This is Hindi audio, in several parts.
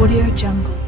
Audio Jungle.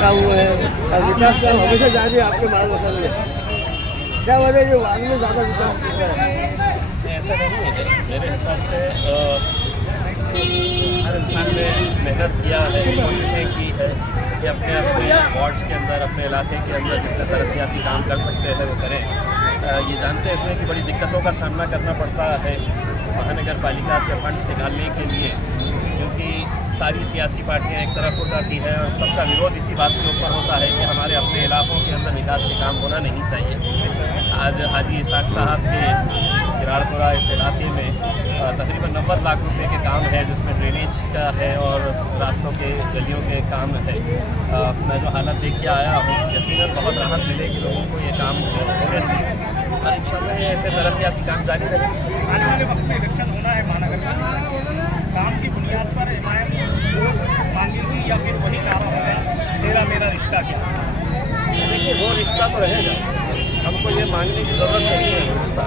काम हुआ है और विकास काम हमेशा जारी है आपके मार्गदर्शन में। क्या वजह है वाद में ज़्यादा विकास ऐसा नहीं है मेरे हिसाब से हर इंसान ने मेहनत किया है, कोशिशें की है कि अपने अपने वार्ड्स के अंदर अपने इलाके के अंदर जितना तरक्याती काम कर सकते हैं वो करें। ये जानते हुए कि बड़ी दिक्कतों का सामना करना पड़ता है महानगर पालिका से फंड्स निकालने के लिए, क्योंकि सारी सियासी पार्टियां एक तरफ हो जाती हैं और सबका विरोध इसी बात के ऊपर होता है कि हमारे अपने इलाकों के अंदर विकास के काम होना नहीं चाहिए। आज हाजी इसाक साहब के किराड़पुरा इस इलाके में तकरीबन 90 लाख रुपए के काम है, जिसमें ड्रेनेज का है और रास्तों के गलियों के काम है। मैं जो हालत देख के आया हूँ, यकीनन बहुत राहत मिलेगी लोगों को ये काम होने से, और इंशाल्लाह ऐसे तरक्याती काम जारी रहेंगे। आने वाले वक्त में इलेक्शन होना है महानगर पालिका, काम की बुनियाद पर हिमायत मांगेगी या फिर वही नारा होगा तेरा मेरा रिश्ता क्या? देखिए, वो रिश्ता तो रहेगा, हमको ये मांगने की ज़रूरत नहीं है। वो रिश्ता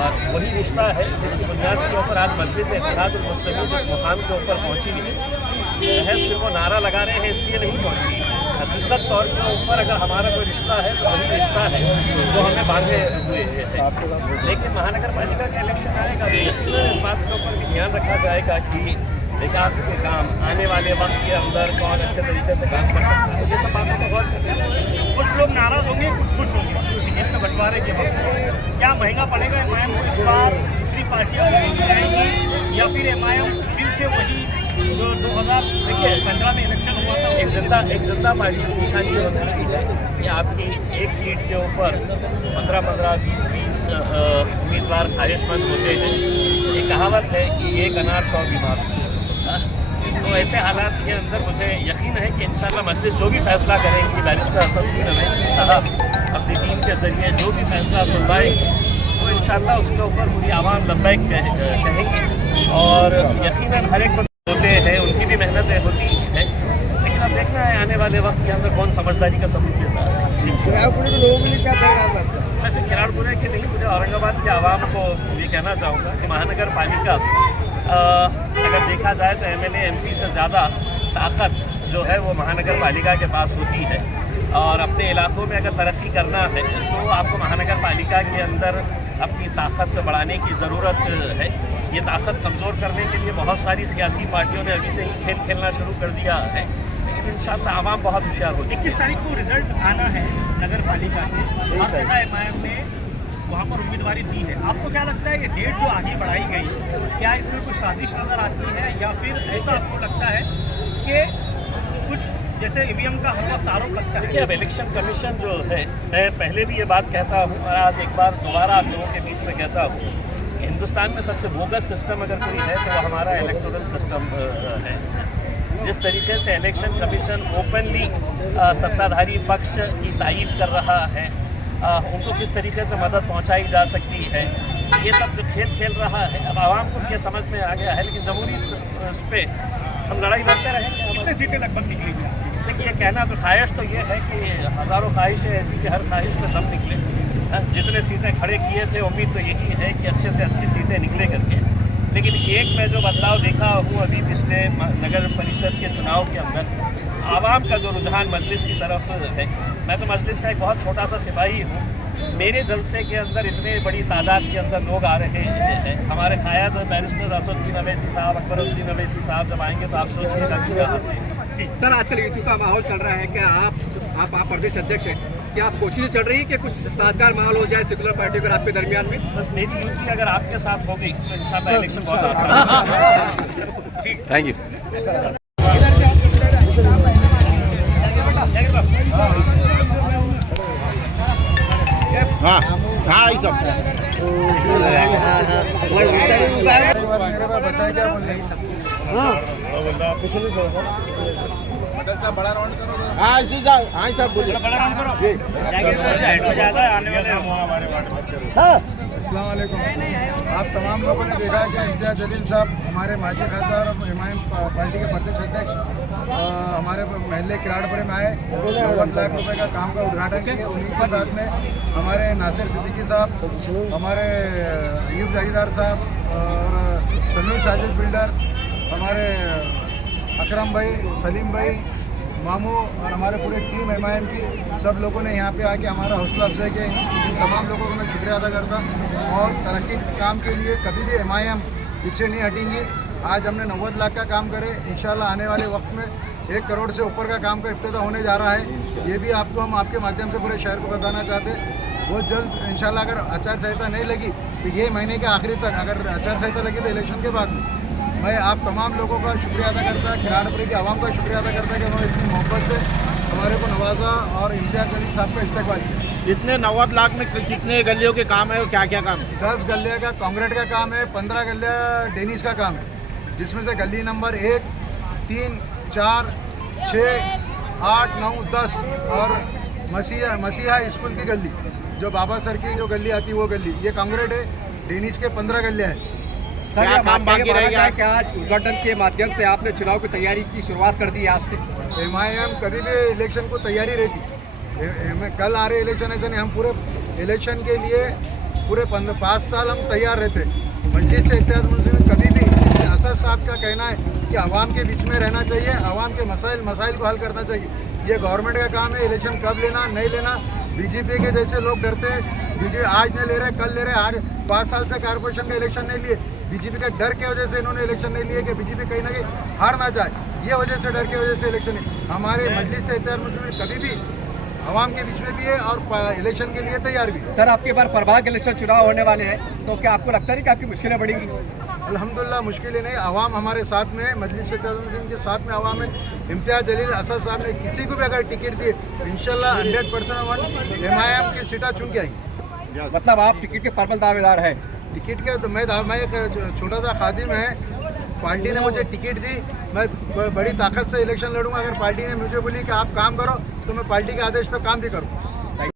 और वही रिश्ता है जिसकी बुनियाद के ऊपर आज मजलिस इत्तेहादुल मुस्लिमीन जिस मुकाम के ऊपर पहुँची है, महज सिर्फ वो नारा लगा रहे हैं इसलिए नहीं पहुँची। हकीकत तौर के ऊपर अगर हमारा कोई रिश्ता है तो वही रिश्ता है जो हमें बांधे हुए है। लेकिन महानगर पालिका का इलेक्शन आएगा तो यकीनन इस बात के ऊपर भी ध्यान रखा जाएगा कि विकास के काम आने वाले वक्त के अंदर कौन अच्छे तरीके से काम कर सकता है। ये सब बातों को गौर करना चाहिए। कुछ लोग नाराज होंगे, कुछ खुश होंगे टिकट के बंटवारे के वक्त। क्या महंगा पड़ेगा एमआईएम को इस बार? दूसरी पार्टियाँ आएंगी या फिर एमआईएम फिर से वही जो 2015 में इलेक्शन हुआ था? एक जिंदा पार्टी की निशानी हो सकती है कि आपकी एक सीट के ऊपर 15-15, 20-20 उम्मीदवार ख्वाहिशमंद होते हैं। एक कहावत है कि एक अनार 100 बीमार। तो ऐसे हालात के अंदर मुझे यकीन है कि इंशाल्लाह मजलिस जो भी फैसला करेंगी, बैरिस्टर असदुद्दीन अवैसी साहब अपनी टीम के ज़रिए जो भी फैसला सुनवाएंगे, तो इंशाल्लाह उसके ऊपर पूरी आवाम लब्बैक कहेंगे। और यकीनन हर एक होते हैं, उनकी भी मेहनतें होती हैं, लेकिन अब देखना है आने वाले वक्त के अंदर कौन समझदारी का सबूत देता है। किराड़पुरे के लोगों के लिए क्या कहना है? वैसे किराड़पुरे के नहीं, मुझे औरंगाबाद के आवाम को ये कहना चाहूँगा कि महानगर पालिका अगर देखा जाए तो एमएलए एमपी से ज़्यादा ताकत जो है वो महानगर पालिका के पास होती है। और अपने इलाकों में अगर तरक्की करना है तो आपको महानगर पालिका के अंदर अपनी ताकत बढ़ाने की ज़रूरत है। ये ताकत कमज़ोर करने के लिए बहुत सारी सियासी पार्टियों ने अभी से ही खेल खेलना शुरू कर दिया है, लेकिन इंशाअल्लाह आवाम बहुत होशियार होगी। 21 तारीख को रिजल्ट आना है नगर पालिका के, हर जगह एमआईएम ने वहाँ पर उम्मीदवारी दी है। आपको क्या लगता है ये डेट जो आगे बढ़ाई गई, क्या इसमें कुछ साजिश नज़र आती है या फिर ऐसा आपको लगता है कि कुछ जैसे ईवीएम का हर वक्त आरोप लगता है? देखिए, अब इलेक्शन कमीशन जो है, मैं पहले भी ये बात कहता हूँ और आज एक बार दोबारा आप लोगों के बीच में कहता हूँ कि हिंदुस्तान में सबसे बोगस सिस्टम अगर कोई है तो वो हमारा इलेक्टोरल सिस्टम है। जिस तरीके से इलेक्शन कमीशन ओपनली सत्ताधारी पक्ष की तायीद कर रहा है, उनको किस तरीके से मदद पहुंचाई जा सकती है, ये सब जो खेल खेल रहा है, अब आवाम को ये समझ में आ गया है। लेकिन जमहूरी उस पर हम लड़ाई लड़ते रहेंगे। कितनी सीटें लगभग निकलेंगी? देखिए, ये कहना तो ख्वाहिश तो ये है कि हज़ारों ख्वाहिशें ऐसी कि हर ख्वाहिश में दम निकले। जितने सीटें खड़े किए थे उम्मीद तो यही है कि अच्छे से अच्छी सीटें निकले करके। लेकिन एक मैं जो बदलाव देखा हूँ अभी पिछले नगर परिषद के चुनाव के अंदर, आवाम का जो रुझान मजलिस की तरफ है। मैं तो मजलिस का एक बहुत छोटा सा सिपाही हूँ। मेरे जलसे के अंदर इतने बड़ी तादाद के अंदर लोग आ रहे हैं। हमारे क़ायद बैरिस्टर असदुद्दीन अवैसी साहब, अकबरुद्दीन अवैसी साहब जब आएंगे तो आप सोचिएगा कि क्या आते हैं। सर, आजकल यूट्यूब का माहौल चल रहा है, क्या आप प्रदेश अध्यक्ष हैं, क्या आप कोशिश चल रही है कि कुछ साजगार माहौल हो जाए सेकुलर पार्टी अगर आपके दरमियान में? बस मेरी यूटी अगर आपके साथ होगी तो इंशाल्लाह इलेक्शन बहुत आसान है। Thank you. हाँ हाँ, ये सब बड़ा राउंड करो। हाँ साहब बोलिए। बड़ा राउंड करो। अस्सलाम वालेकुम। आप तमाम लोगों ने देखा कि इम्तियाज जलील साहब हमारे माजी खासा और एमआईएम पार्टी के प्रदेश अध्यक्ष हमारे महल्ले किराड़पुरे में आए, 90 लाख रुपए का काम का उद्घाटन किए। उन्हीं के साथ में हमारे नासिर सिद्दीकी साहब, हमारे अयूब जागीरदार साहब और समीर साजिद बिल्डर, हमारे अकरम भाई, सलीम भाई, मामू और हमारे पूरे टीम एमआईएम की सब लोगों ने यहाँ पे आके हमारा हौसला अफजाई किया। इन तमाम लोगों को मैं शुक्रिया अदा करता और तरक्की काम के लिए कभी भी एमआईएम पीछे नहीं हटेंगी। आज हमने 90 लाख का काम करे, इंशाल्लाह आने वाले वक्त में 1 करोड़ से ऊपर का काम का इफ्तिताह होने जा रहा है। ये भी आपको हम आपके माध्यम से पूरे शहर को बताना चाहते हैं। बहुत जल्द इंशाल्लाह अगर आचार संहिता नहीं लगी तो ये महीने के आखिरी तक, अगर आचार संहिता लगी तो इलेक्शन के बाद मैं आप तमाम लोगों का शुक्रिया अदा करता, किराड़पुरी की आवाम का शुक्रिया अदा करता कि उन्होंने इतनी मोहब्बत से हमारे को नवाजा और इम्तियाज़ अली साहब का इस्तेमाल किया। कितने 90 लाख में कितने गलियों के काम है और क्या क्या काम है? 10 गलिया का कांक्रीट का काम है, 15 गलिया डेनिस का काम है, जिसमें से गली नंबर 1, 3, 4, 6, 8, 9, 10 और मसीहा स्कूल की गली, जो बाबा सर की जो गली आती है वो गली, ये कांक्रीट है। डेनिस के 15 गलियाँ हैं। सर, क्या ये काम बाकी रह गया? क्या आज उद्घाटन के माध्यम से आपने चुनाव की तैयारी की शुरुआत कर दी आज से? MIM कभी भी इलेक्शन को तैयारी रहती, कल आ रहे इलेक्शन ऐसा नहीं, हम पूरे इलेक्शन के लिए पूरे 5 साल हम तैयार रहते। मजलिस से इत्तेहाद मुस्लिम कभी भी असद साहब का कहना है कि आवाम के बीच में रहना चाहिए, आवाम के मसाइल को हल करना चाहिए। ये गवर्नमेंट का काम है, इलेक्शन कब लेना नहीं लेना। बीजेपी के जैसे लोग डरते हैं, बीजेपी आज नहीं ले रहे कल ले रहे, आज 5 साल से कॉर्पोरेशन का इलेक्शन नहीं लिए। बीजेपी के डर की वजह से इन्होंने इलेक्शन नहीं लिए कि बीजेपी कहीं ना कहीं हार ना जाए, ये वजह से डर की वजह से इलेक्शन नहीं। हमारे मजलिस से इत्तेहाद मुस्लिम कभी भी आवाम के बीच में भी है और इलेक्शन के लिए तैयार भी। सर, आपके बार प्रभाग इलेक्शन चुनाव होने वाले हैं, तो क्या आपको लगता नहीं कि आपकी मुश्किलें बढ़ेंगी? अल्हम्दुलिल्लाह मुश्किलें नहीं, आवाम हमारे साथ में है, मजलिस से इत्तेहाद मुस्लिम के साथ में आवाम है। इम्तियाज़ जलील असद साहब ने किसी को भी अगर टिकट दिए इंशाल्लाह 100% MIM की सीटा चुन के आएंगे। मतलब आप टिकट के परमल दावेदार हैं? टिकट के तो मैं एक छोटा सा खादिम है, पार्टी ने मुझे टिकट दी, मैं बड़ी ताकत से इलेक्शन लड़ूंगा। अगर पार्टी ने मुझे बोली कि आप काम करो तो मैं पार्टी के आदेश पर काम भी करूँ।